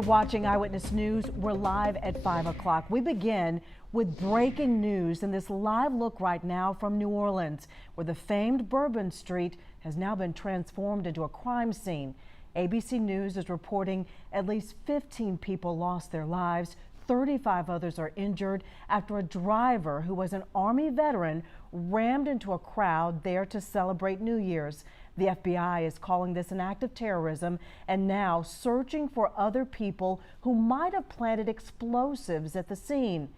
Watching Eyewitness News, we're live at 5 o'clock. We begin with breaking news in this live look right now from New Orleans, where the famed Bourbon Street has now been transformed into a crime scene. ABC News is reporting at least 15 people lost their lives. 35 others are injured after a driver who was an Army veteran rammed into a crowd there to celebrate New Year's. The FBI is calling this an act of terrorism and now searching for other people who might have planted explosives at the scene.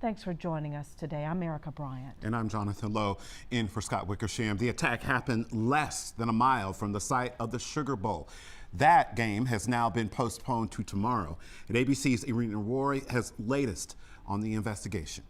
Thanks for joining us today. I'm Erica Bryant. And I'm Jonathan Lowe, in for Scott Wickersham. The attack happened less than a mile from the site of the Sugar Bowl. That game has now been postponed to tomorrow. And ABC's Irina Roy has latest on the investigation.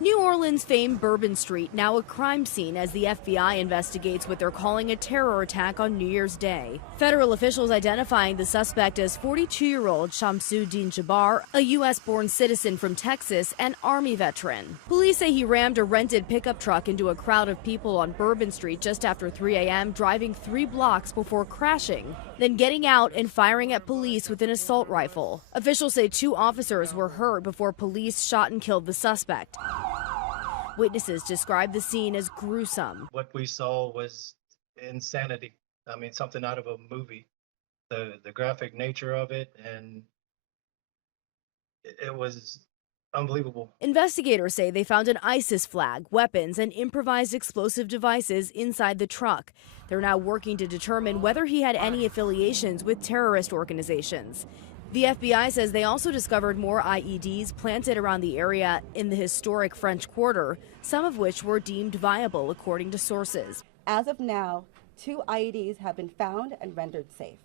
New Orleans famed Bourbon Street, now a crime scene as the FBI investigates what they're calling a terror attack on New Year's Day. Federal officials identifying the suspect as 42-year-old Shamsuddin Jabbar, a U.S.-born citizen from Texas and Army veteran. Police say he rammed a rented pickup truck into a crowd of people on Bourbon Street just after 3 a.m., driving 3 blocks before crashing, then getting out and firing at police with an assault rifle. Officials say 2 officers were hurt before police shot and killed the suspect. Witnesses described the scene as gruesome. What we saw was insanity. I mean, something out of a movie. The graphic nature of it, and it was unbelievable. Investigators say they found an ISIS flag, weapons, and improvised explosive devices inside the truck. They're now working to determine whether he had any affiliations with terrorist organizations. The FBI says they also discovered more IEDs planted around the area in the historic French Quarter, some of which were deemed viable according to sources. As of now, 2 IEDs have been found and rendered safe.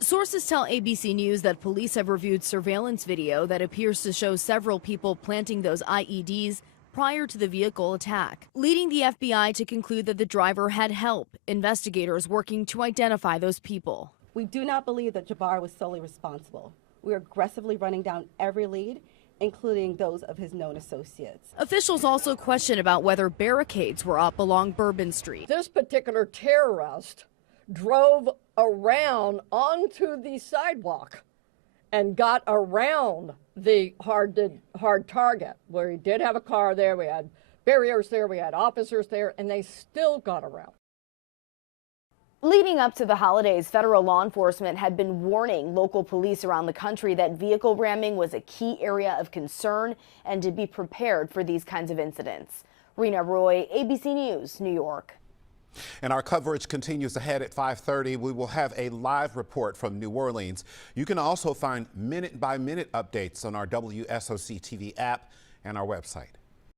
Sources tell ABC News that police have reviewed surveillance video that appears to show several people planting those IEDs prior to the vehicle attack, leading the FBI to conclude that the driver had help. Investigators working to identify those people. We do not believe that Jabbar was solely responsible. We are aggressively running down every lead, including those of his known associates. Officials also question about whether barricades were up along Bourbon Street. This particular terrorist drove around onto the sidewalk and got around the hard target, where he did have a car there, we had barriers there, we had officers there, and they still got around. Leading up to the holidays, federal law enforcement had been warning local police around the country that vehicle ramming was a key area of concern and to be prepared for these kinds of incidents. Rena Roy, ABC News, New York. And our coverage continues ahead at 5:30. We will have a live report from New Orleans. You can also find minute-by-minute updates on our WSOC-TV app and our website.